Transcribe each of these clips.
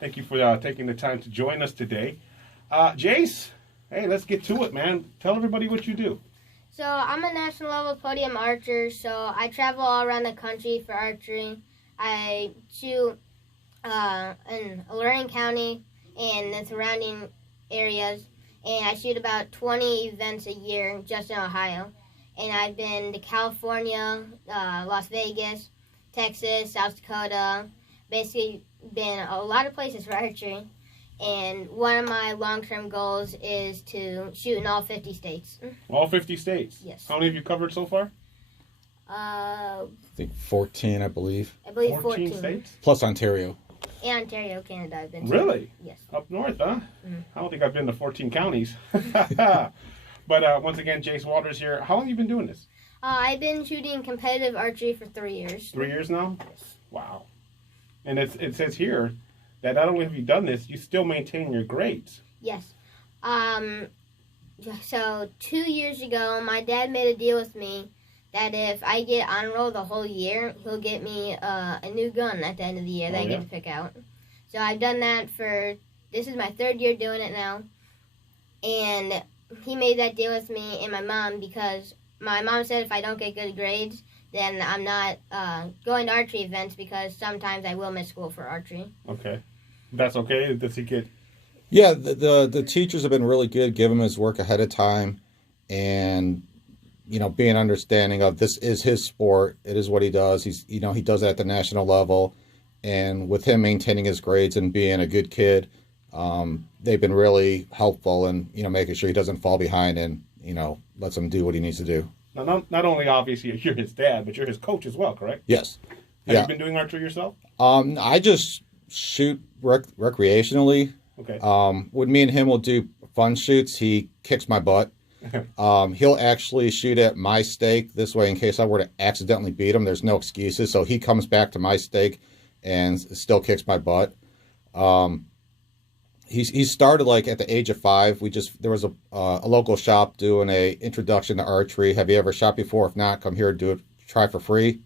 Thank you for taking the time to join us today. Jace, hey, let's get to it, man. Tell everybody what you do. So I'm a national level podium archer, so I travel all around the country for archery. I shoot in Elyria County and the surrounding areas, and I shoot about 20 events a year just in Ohio. And I've been to California, Las Vegas, Texas, South Dakota, basically been a lot of places for archery. And one of my long-term goals is to shoot in all 50 states. All 50 states? Yes. How many have you covered so far? I think 14, I believe. I believe 14 states? Plus Ontario. And Ontario, Canada, I've been to. Really? Yes. Up north, huh? Mm-hmm. I don't think I've been to 14 counties. But once again, Jace Walters here. How long have you been doing this? I've been shooting competitive archery for 3 years. 3 years now? Yes. Wow. And it says here that not only have you done this, you still maintain your grades. Yes. So 2 years ago, my dad made a deal with me that if I get on roll the whole year, he'll get me a new gun at the end of the year that I get to pick out. So I've done that this is my 3rd year doing it now. And he made that deal with me and my mom because my mom said if I don't get good grades, then I'm not going to archery events because sometimes I will miss school for archery. Okay. That's okay? Does he get... Yeah, the teachers have been really good, give him his work ahead of time, and, you know, being understanding of this is his sport. It is what he does. He does it at the national level, and with him maintaining his grades and being a good kid, they've been really helpful in, making sure he doesn't fall behind and, lets him do what he needs to do. Now, not only obviously you're his dad, but you're his coach as well, correct? Yes. Have you been doing archery yourself? I just shoot recreationally. Okay. When me and him will do fun shoots, he kicks my butt. He'll actually shoot at my stake. This way, in case I were to accidentally beat him, there's no excuses. So he comes back to my stake and still kicks my butt. He started like at the age of 5. There was a local shop doing a introduction to archery. Have you ever shot before? If not, come here and do it. Try for free.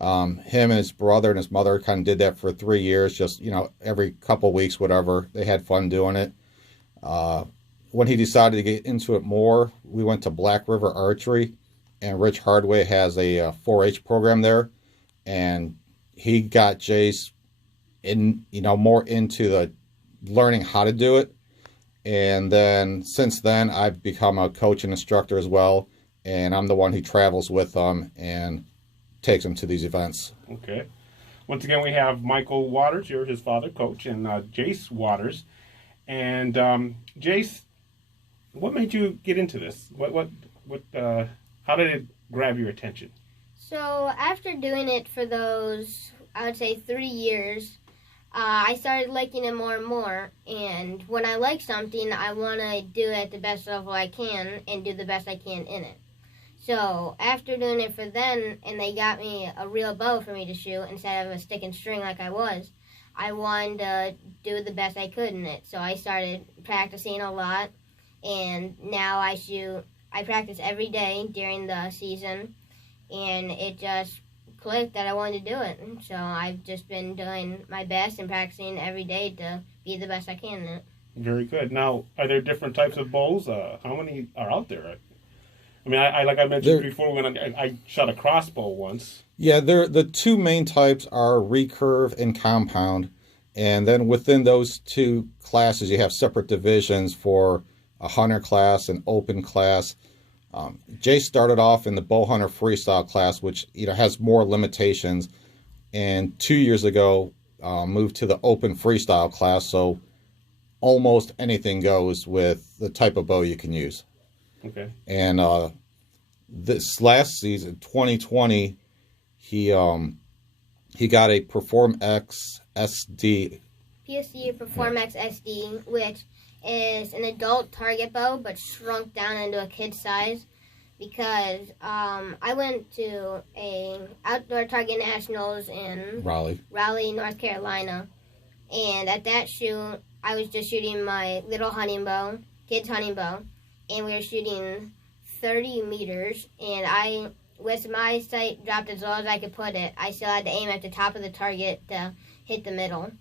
Him and his brother and his mother kind of did that for 3 years. Just every couple weeks, whatever. They had fun doing it. When he decided to get into it more, we went to Black River Archery, and Rich Hardway has a 4-H program there, and he got Jace more into the learning how to do it. And then since then, I've become a coach and instructor as well, and I'm the one who travels with them and takes them to these events. Okay. Once again, we have Michael Waters, you're his father, coach, and Jace Waters. And Jace, what made you get into this? How did it grab your attention? So after doing it for those, I would say 3 years, I started liking it more and more. And when I like something, I want to do it at the best level I can and do the best I can in it. So after doing it for them, and they got me a real bow for me to shoot instead of a stick and string like I wanted to do the best I could in it. So I started practicing a lot, and now I practice every day during the season, and it just clicked that I wanted to do it. So I've just been doing my best and practicing every day to be the best I can in it. Very good. Now, are there different types of bows? How many are out there? I mean, like I mentioned before, when I shot a crossbow once. Yeah, the 2 main types are recurve and compound. And then within those 2 classes, you have separate divisions for a hunter class and open class. Jay started off in the bow hunter freestyle class, which has more limitations. And 2 years ago, moved to the open freestyle class. So almost anything goes with the type of bow you can use. Okay. And this last season, 2020, he got a Perform X SD. PSC Perform X SD, which is an adult target bow, but shrunk down into a kid size. Because I went to a outdoor target nationals in Raleigh, North Carolina, and at that shoot, I was just shooting my little hunting bow, kid's hunting bow, and we were shooting 30 meters, and with my sight dropped as low as I could put it, I still had to aim at the top of the target to hit the middle.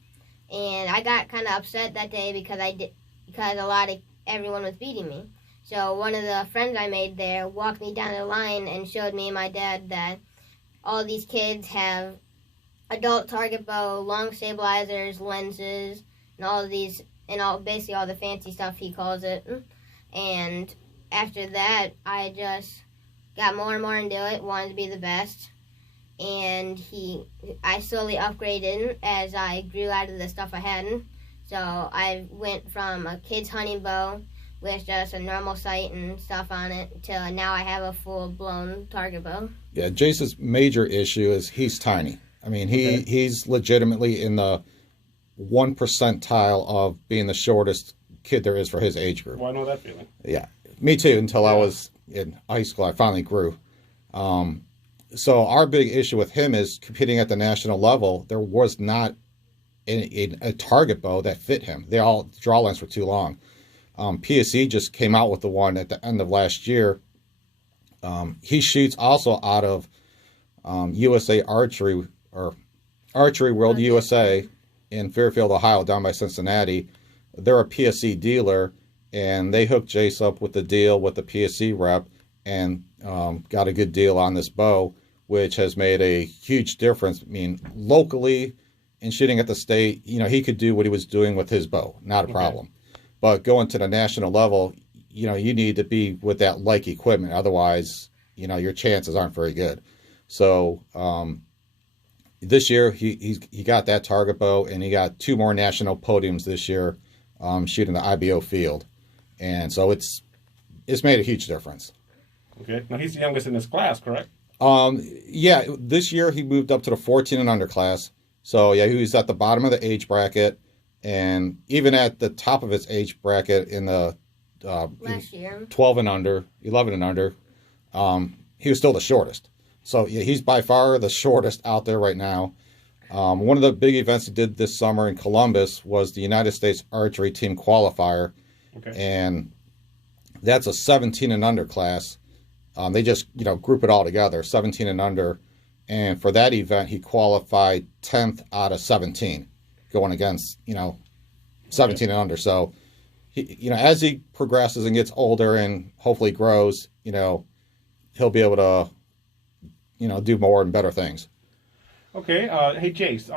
and I got kind of upset that day because everyone was beating me. So one of the friends I made there walked me down the line and showed me and my dad that all these kids have adult target bow, long stabilizers, lenses, and all of these, and basically all the fancy stuff he calls it. And after that, I just got more and more into it, wanted to be the best. And I slowly upgraded as I grew out of the stuff I had. So I went from a kid's hunting bow with just a normal sight and stuff on it to now I have a full-blown target bow. Yeah, Jace's major issue is he's tiny. I mean, he's legitimately in the 1 percentile of being the shortest kid there is for his age group. Well, I know that feeling. Yeah, me too, until I was in high school. I finally grew. So our big issue with him is competing at the national level. There was not a target bow that fit him. The draw lengths were too long. PSE just came out with the one at the end of last year. He shoots also out of USA Archery, or Archery World USA in Fairfield, Ohio, down by Cincinnati. They're a PSE dealer, and they hooked Jace up with the deal with the PSE rep and got a good deal on this bow, which has made a huge difference. I mean, locally and shooting at the state, he could do what he was doing with his bow, not a problem. But going to the national level, you need to be with that like equipment. Otherwise, your chances aren't very good. So this year he got that target bow, and he got 2 more national podiums this year shooting the IBO field, and so it's made a huge difference. Okay, now he's the youngest in his class, correct? Yeah, this year he moved up to the 14 and under class. So yeah, he was at the bottom of the age bracket, and even at the top of his age bracket in the last year, 12 and under, 11 and under, he was still the shortest. So yeah, he's by far the shortest out there right now. One of the big events he did this summer in Columbus was the United States Archery Team Qualifier, and that's a 17 and under class. They just group it all together, 17 and under, and for that event he qualified 10th out of 17, going against 17 and under. So he, as he progresses and gets older and hopefully grows, he'll be able to do more and better things. Okay, hey Jace,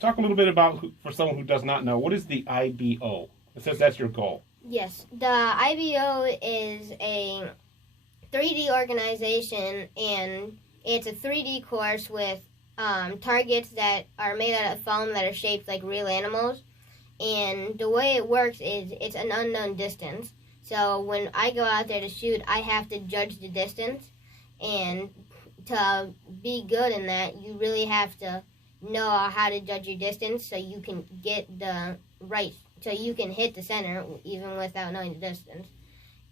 talk a little bit about, for someone who does not know, what is the IBO? It says that's your goal. Yes, the IBO is a 3D organization, and it's a 3D course with targets that are made out of foam that are shaped like real animals. And the way it works is it's an unknown distance. So when I go out there to shoot, I have to judge the distance. And to be good in that, you really have to know how to judge your distance so you can get so you can hit the center even without knowing the distance.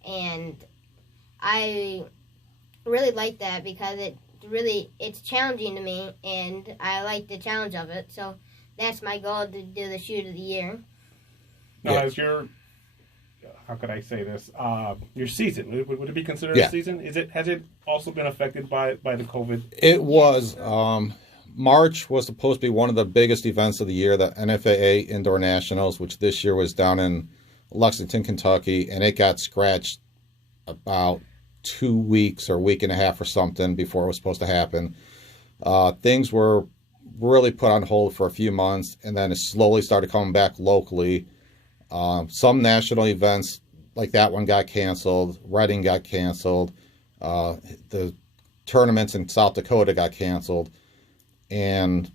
And I really like that because it's challenging to me, and I like the challenge of it. So that's my goal, to do the shoot of the year. Now, as your, how could I say this? Your season, would it be considered a season? Has it also been affected by the COVID? It was. March was supposed to be one of the biggest events of the year, the NFAA Indoor Nationals, which this year was down in Lexington, Kentucky, and it got scratched about 2 weeks or a week and a half or something before it was supposed to happen. Things were really put on hold for a few months, and then it slowly started coming back locally. Some national events like that one got canceled. Reading got canceled. The tournaments in South Dakota got canceled. And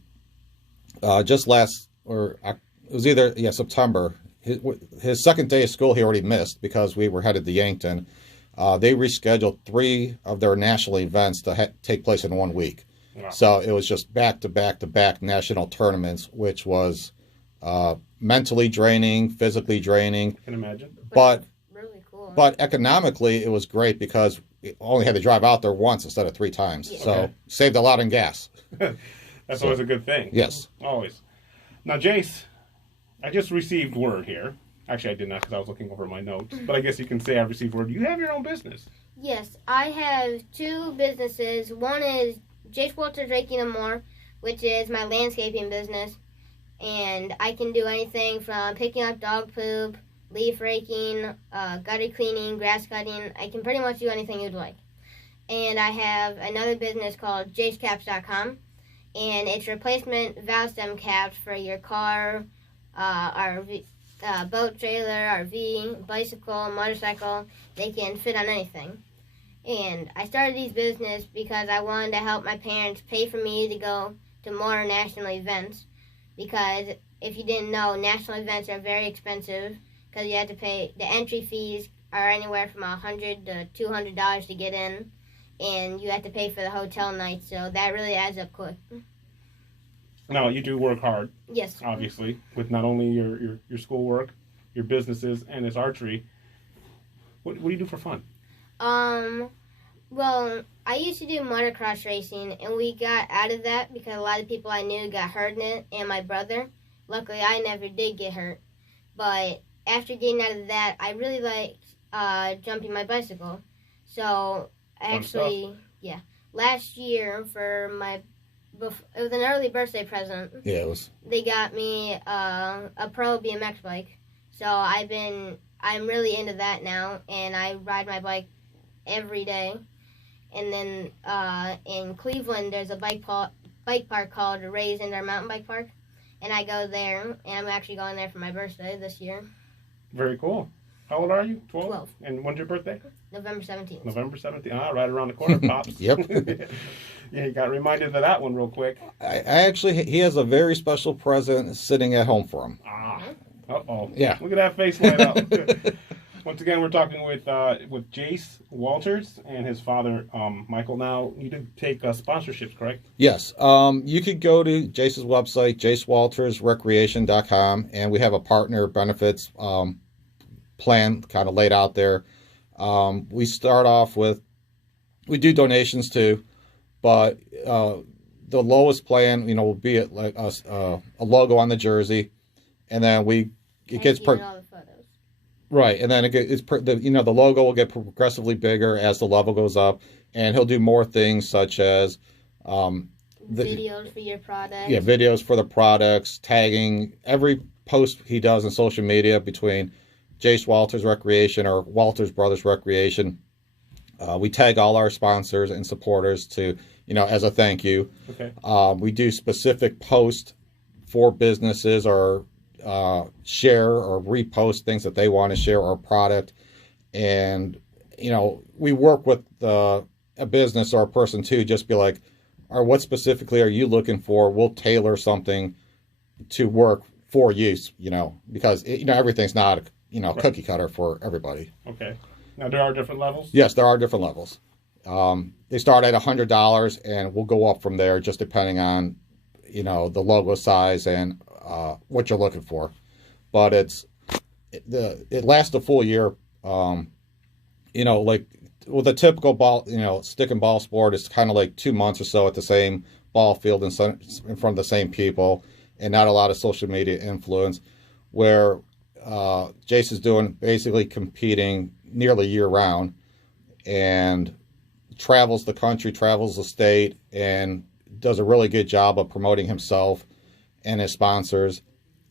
just it was either September. His second day of school he already missed because we were headed to Yankton. They rescheduled 3 of their national events to take place in 1 week. Wow. So it was just back-to-back-to-back national tournaments, which was mentally draining, physically draining. I can imagine. But really cool. But economically, it was great because we only had to drive out there once instead of 3 times. Yeah. So saved a lot in gas. That's always a good thing. Yes. Always. Now, Jace, I just received word here. Actually, I did not because I was looking over my notes. But I guess you can say I received word. You have your own business. Yes, I have 2 businesses. One is JaceWaltersRecreation, which is my landscaping business. and I can do anything from picking up dog poop, leaf raking, gutter cleaning, grass cutting. I can pretty much do anything you'd like. And I have another business called JaceCaps.com, and it's replacement valve stem caps for your car, RV, boat trailer, RV, bicycle, motorcycle. They can fit on anything. And I started these business because I wanted to help my parents pay for me to go to more national events, because if you didn't know, national events are very expensive because you have to pay. The entry fees are anywhere from $100 to $200 to get in, and you have to pay for the hotel night, so that really adds up quick. Now, you do work hard, Yes. obviously, with not only your schoolwork, your businesses, and this archery. What do you do for fun? Well, I used to do motocross racing, and we got out of that because a lot of people I knew got hurt in it, and my brother. Luckily, I never did get hurt. But after getting out of that, I really liked jumping my bicycle. So, actually, yeah. Last year, for it was an early birthday present. Yeah, it was. They got me a pro BMX bike. So, I'm really into that now, and I ride my bike every day. And then in Cleveland, there's a bike park called Ray's Indoor Mountain Bike Park, and I go there, and I'm actually going there for my birthday this year. Very cool. How old are you? 12? 12. And when's your birthday? November 17th. November 17th. Ah, right around the corner, Pops. Yep. Yeah, you got reminded of that one real quick. I actually, he has a very special present sitting at home for him. Ah. Uh-oh. Yeah. Look at that face light up. Once again, we're talking with Jace Walters and his father, Michael. Now, you do take sponsorships, correct? Yes. You could go to Jace's website, JaceWaltersRecreation.com, and we have a partner benefits plan kind of laid out there. We start off with, we do donations too, but the lowest plan, will be like a logo on the jersey, and then it gets all the photos. Right, and then the logo will get progressively bigger as the level goes up, and he'll do more things such as videos for your products. Yeah, videos for the products, tagging every post he does on social media between Jace Walters Recreation or Walters Brothers Recreation. We tag all our sponsors and supporters to, as a thank you. Okay. We do specific posts for businesses or share or repost things that they want to share our product, and we work with a business or a person too, just be like, or what specifically are you looking for? We'll tailor something to work for you, because everything's not cookie cutter for everybody. Okay. Now there are different levels? Yes, there are different levels. They start at $100 and we'll go up from there just depending on the logo size and what you're looking for. But it lasts a full year. Like with a typical ball, stick and ball sport, it's kind of like 2 months or so at the same ball field in front of the same people, and not a lot of social media influence. Where Jace is doing basically competing nearly year round, and travels the country, travels the state, and does a really good job of promoting himself and his sponsors.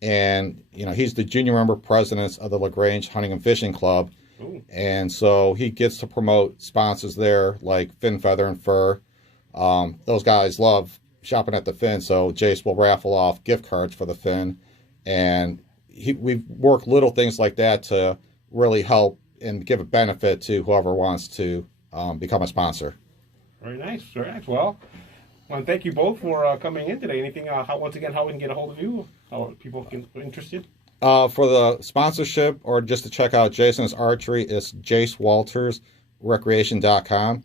And he's the junior member president of the LaGrange Hunting and Fishing Club. Ooh. And so he gets to promote sponsors there like Fin, Feather, and Fur. Those guys love shopping at the Fin, so Jace will raffle off gift cards for the Fin, and we work little things like that to really help and give a benefit to whoever wants to become a sponsor. Very nice. Very nice. Well, I want to thank you both for coming in today. Anything, how we can get a hold of you? How people can be interested? For the sponsorship or just to check out Jason's archery, it's JaceWaltersRecreation.com.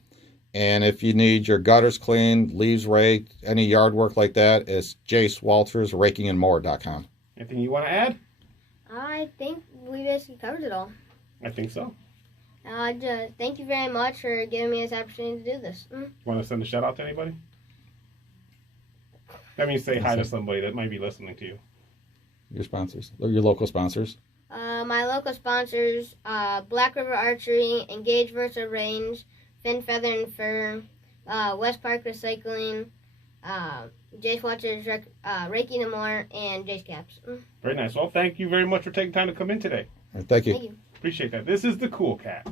And if you need your gutters cleaned, leaves raked, any yard work like that, it's JaceWaltersRakingandMore.com. Anything you want to add? I think we basically covered it all. I think so. Thank you very much for giving me this opportunity to do this. Want to send a shout out to anybody? That means say hi to somebody that might be listening to you. Your sponsors, or your local sponsors. My local sponsors, Black River Archery, Engage Versa Range, Fin, Feather, and Fur, Westpark Recycling, Jace Waters Reiki no more, and Jace Caps. Very nice. Well, thank you very much for taking time to come in today. Thank you. Thank you. Appreciate that. This is the Kool Cat.